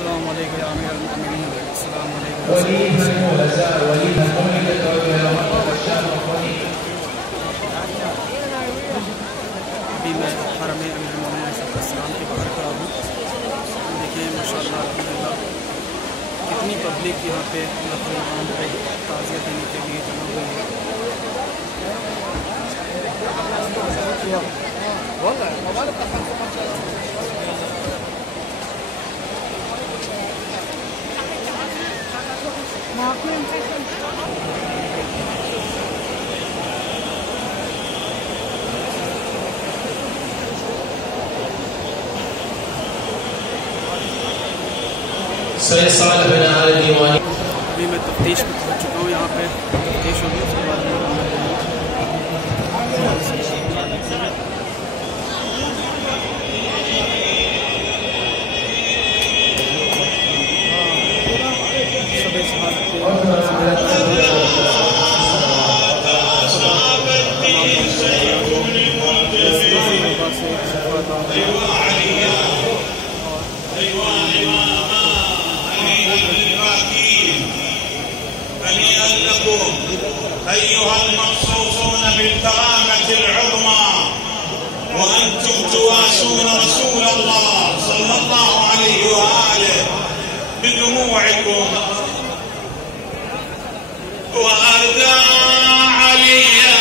السلام عليك يا أمير المؤمنين. السلام عليكم. अभी मैं हरम अमीर मोमिनीन सल्लल्लाहु के बाहर खड़ा हूँ। देखिए माशाअल्लाह अल्हम्दुलिल्लाह कितनी पब्लिक यहाँ पे नफ़ल पे ताज़िया देने के लिए जमा हुई है। अभी मैं तफ्तीश में पहुँच चुका हूँ। यहाँ पे तफ्तीश होगी उसके बाद أيها المخصوصون بالكرامة العظمى وأنتم تواسون رسول الله صلى الله عليه وآله بدموعكم وأرضى عليا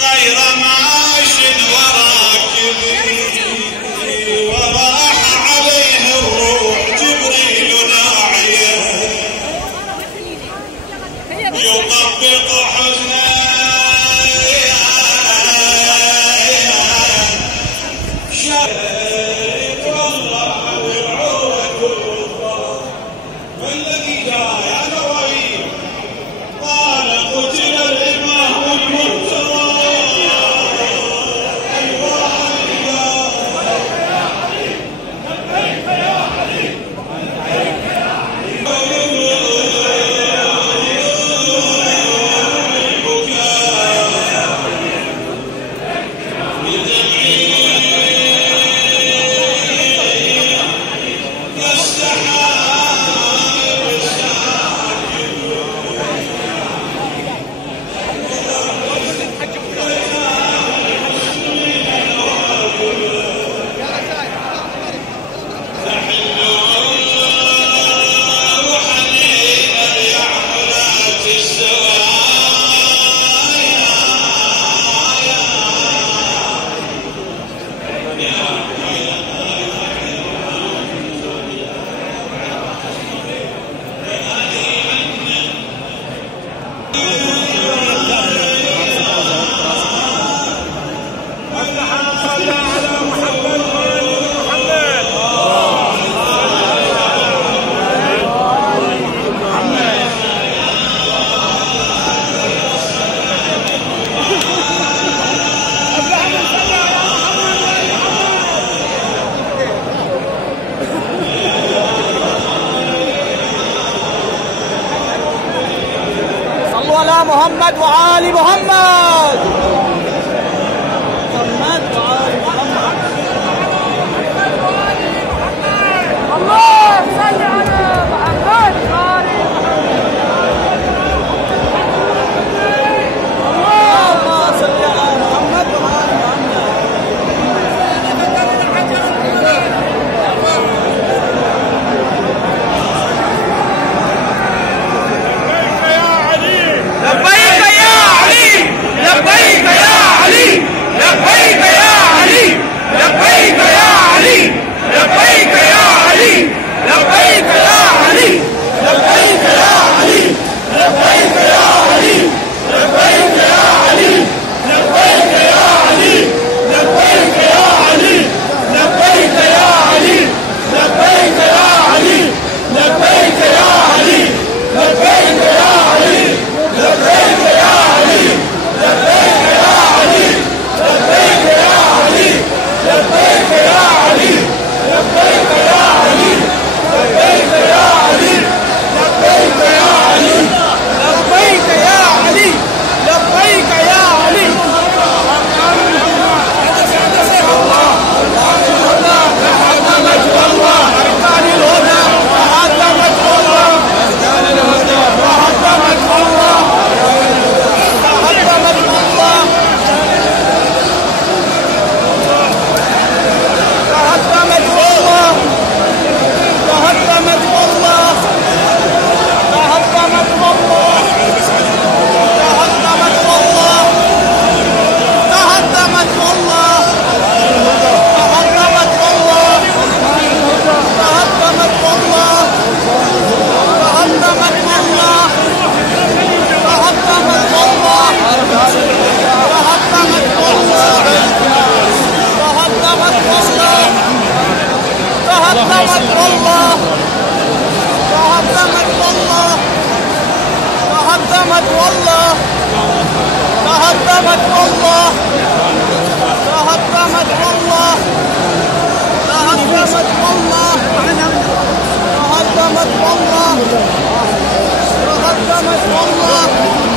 غير ماش وراكب وراح عليه الروح جبريل داعيه يطبق حزنا شهد والله بالعروة الوثقى والذي جاء يا نوائي قال قتل الإمام المرتضى محمد وآل محمد. محمد وآل محمد. الله صل على محمد وآل اللهم صل على محمد وآل محمد. لبيك يا علي لبيك. والله